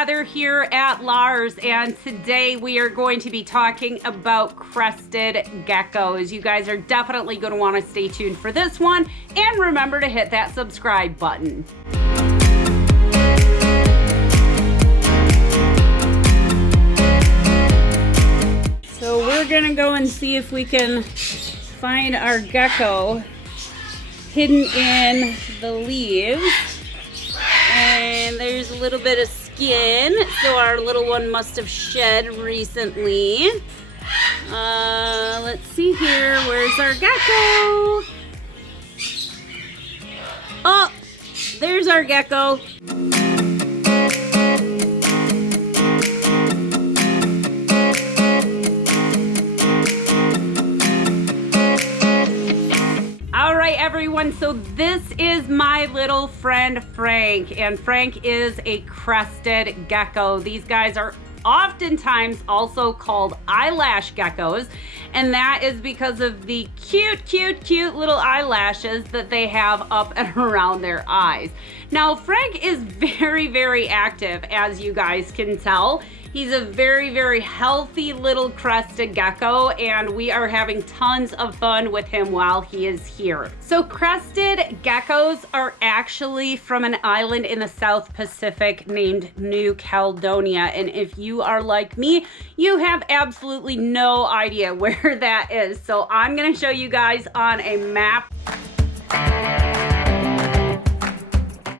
Heather here at LARRS, and today we are going to be talking about crested geckos. You guys are definitely going to want to stay tuned for this one, and remember to hit that subscribe button. So we're going to go and see if we can find our gecko hidden in the leaves. And there's a little bit of skin, so our little one must have shed recently. Let's see here, where's our gecko? Oh, there's our gecko. Everyone, so this is my little friend Frank, and Frank is a crested gecko. These guys are oftentimes also called eyelash geckos, and that is because of the cute little eyelashes that they have up and around their eyes. Now, Frank is very active, as you guys can tell. He's a very healthy little crested gecko, and we are having tons of fun with him while he is here. So crested geckos are actually from an island in the South Pacific named New Caledonia, and if you are like me, you have absolutely no idea where that is. So I'm gonna show you guys on a map.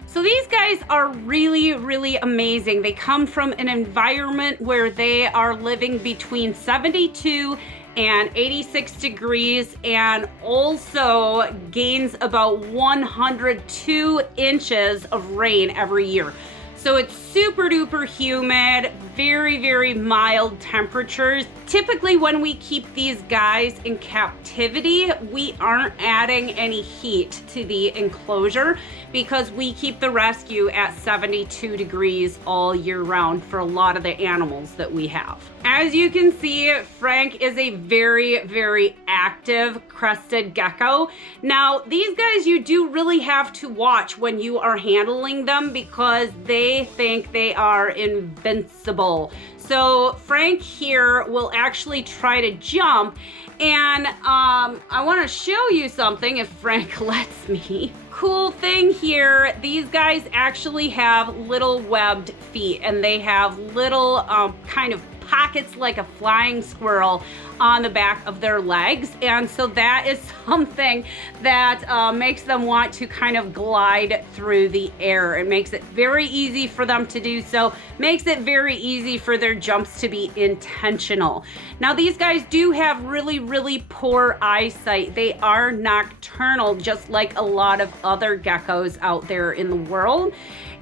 So these guys are really amazing. They come from an environment where they are living between 72 and 86 degrees, and also gains about 102 inches of rain every year. So it's super duper humid, very mild temperatures. Typically when we keep these guys in captivity, we aren't adding any heat to the enclosure because we keep the rescue at 72 degrees all year round for a lot of the animals that we have. As you can see, Frank is a very active crested gecko. Now, these guys you do really have to watch when you are handling them because they think they are invincible. So Frank here will actually try to jump, and I want to show you something if Frank lets me. Cool thing here, these guys actually have little webbed feet, and they have little kind of pockets like a flying squirrel on the back of their legs, and so that is something that makes them want to kind of glide through the air. It makes it very easy for them to do so, makes it very easy for their jumps to be intentional. Now these guys do have really poor eyesight. They are nocturnal, just like a lot of other geckos out there in the world.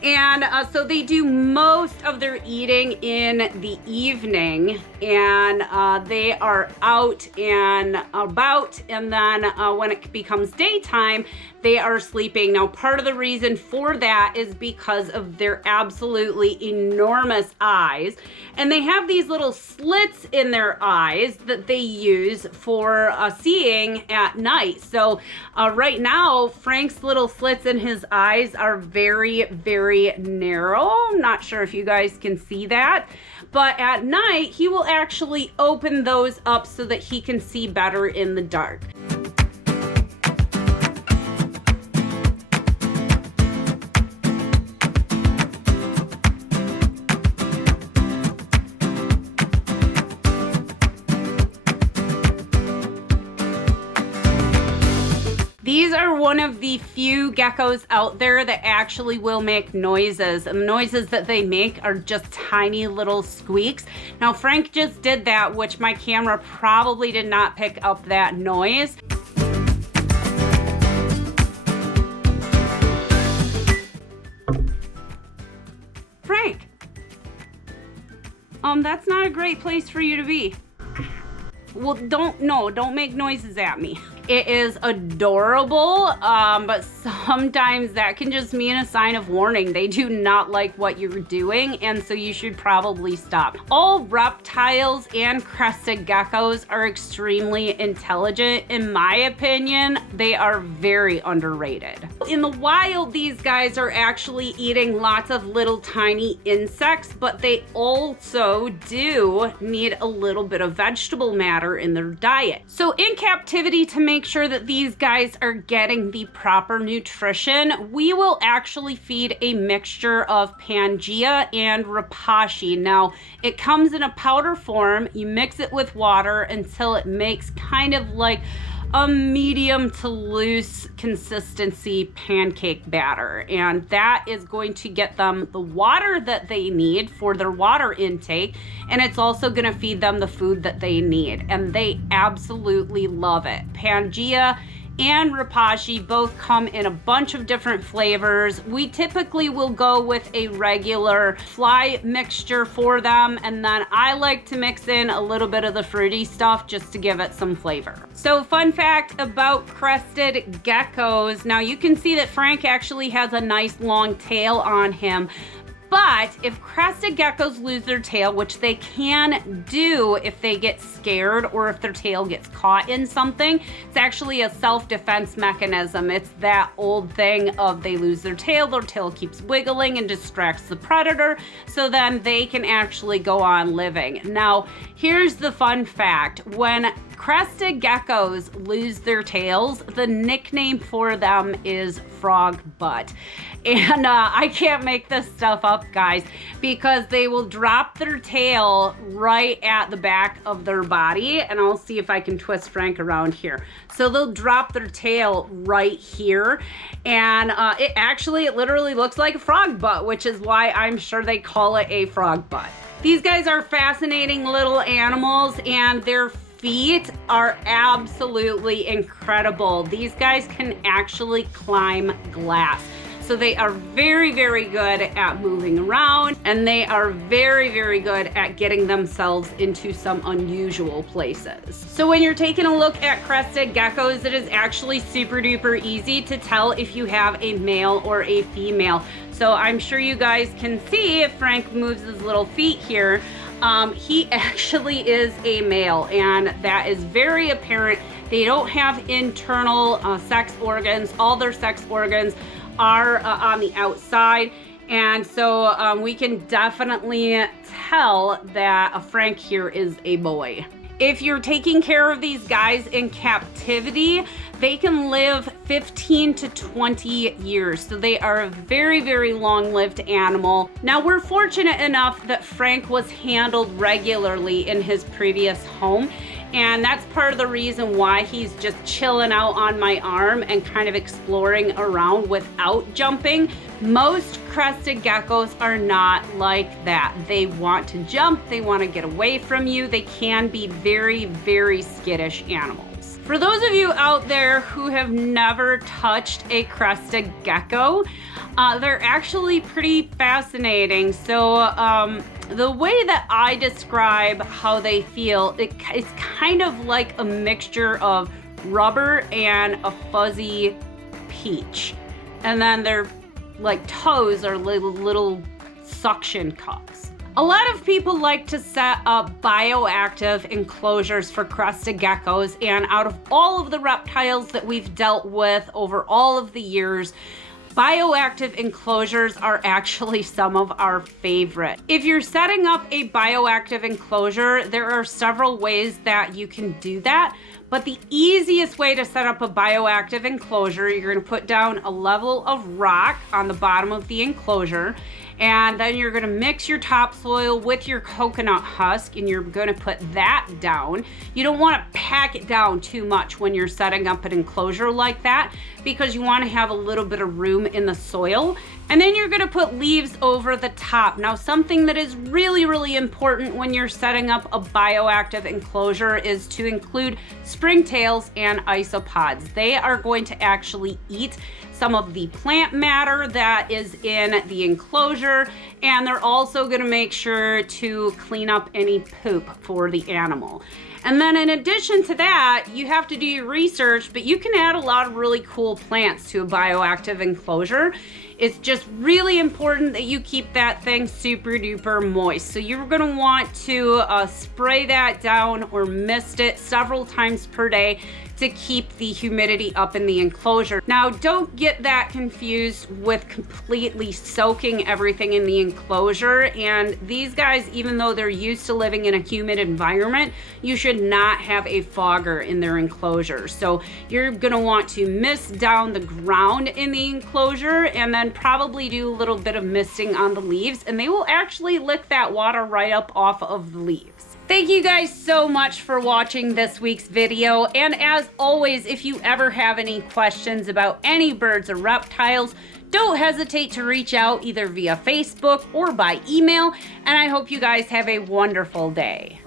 And so they do most of their eating in the evening, and they are out and about, and then when it becomes daytime, they are sleeping. Now, part of the reason for that is because of their absolutely enormous eyes, and they have these little slits in their eyes that they use for seeing at night. So right now, Frank's little slits in his eyes are very narrow. I'm not sure if you guys can see that, but at night, he will actually open those up so that he can see better in the dark. These are one of the few geckos out there that actually will make noises, and the noises that they make are just tiny little squeaks. Now Frank just did that, which my camera probably did not pick up that noise. Frank, that's not a great place for you to be. Well, don't make noises at me. It is adorable, but sometimes that can just mean a sign of warning. They do not like what you're doing, and so you should probably stop. All reptiles and crested geckos are extremely intelligent. In my opinion, they are very underrated. In the wild, these guys are actually eating lots of little tiny insects, but they also do need a little bit of vegetable matter in their diet. So in captivity, to make sure that these guys are getting the proper nutrition, we will actually feed a mixture of Pangea and Repashy. Now, it comes in a powder form. You mix it with water until it makes kind of like a medium to loose consistency pancake batter, and that is going to get them the water that they need for their water intake, and it's also going to feed them the food that they need, and they absolutely love it. Pangea and Repashy both come in a bunch of different flavors. We typically will go with a regular fly mixture for them, and then I like to mix in a little bit of the fruity stuff just to give it some flavor. So fun fact about crested geckos, now you can see that Frank actually has a nice long tail on him. But if crested geckos lose their tail, which they can do if they get scared or if their tail gets caught in something, it's actually a self-defense mechanism. It's that old thing of they lose their tail keeps wiggling and distracts the predator, so then they can actually go on living. Now, here's the fun fact. When crested geckos lose their tails, the nickname for them is frog butt. And I can't make this stuff up, guys, because they will drop their tail right at the back of their body. And I'll see if I can twist Frank around here. So they'll drop their tail right here. And it literally looks like a frog butt, which is why I'm sure they call it a frog butt. These guys are fascinating little animals, and their feet are absolutely incredible. These guys can actually climb glass. So they are very, very good at moving around, and they are very, very good at getting themselves into some unusual places. So when you're taking a look at crested geckos, it is actually super duper easy to tell if you have a male or a female. So I'm sure you guys can see if Frank moves his little feet here, he actually is a male, and that is very apparent. They don't have internal sex organs. All their sex organs are on the outside, and so we can definitely tell that Frank here is a boy. If you're taking care of these guys in captivity, they can live 15 to 20 years. So they are a very, very long-lived animal. Now, we're fortunate enough that Frank was handled regularly in his previous home, and that's part of the reason why he's just chilling out on my arm and kind of exploring around without jumping. Most crested geckos are not like that. They want to jump, they want to get away from you. They can be very, very skittish animals. For those of you out there who have never touched a crested gecko, they're actually pretty fascinating. So the way that I describe how they feel, it's kind of like a mixture of rubber and a fuzzy peach. And then their like toes are little suction cups. A lot of people like to set up bioactive enclosures for crested geckos, and out of all of the reptiles that we've dealt with over all of the years, bioactive enclosures are actually some of our favorite. If you're setting up a bioactive enclosure, there are several ways that you can do that. But the easiest way to set up a bioactive enclosure, you're gonna put down a level of rock on the bottom of the enclosure, and then you're gonna mix your topsoil with your coconut husk, and you're gonna put that down. You don't wanna pack it down too much when you're setting up an enclosure like that, because you wanna have a little bit of room in the soil. And then you're gonna put leaves over the top. Now, something that is really, really important when you're setting up a bioactive enclosure is to include springtails and isopods. They are going to actually eat some of the plant matter that is in the enclosure, and they're also gonna make sure to clean up any poop for the animal. And then in addition to that, you have to do your research, but you can add a lot of really cool plants to a bioactive enclosure. It's just really important that you keep that thing super duper moist. So you're gonna want to spray that down or mist it several times per day to keep the humidity up in the enclosure. Now, don't get that confused with completely soaking everything in the enclosure. And these guys, even though they're used to living in a humid environment, you should not have a fogger in their enclosure. So you're gonna want to mist down the ground in the enclosure and then probably do a little bit of misting on the leaves, and they will actually lick that water right up off of the leaves. Thank you guys so much for watching this week's video. And as always, if you ever have any questions about any birds or reptiles, don't hesitate to reach out either via Facebook or by email. And I hope you guys have a wonderful day.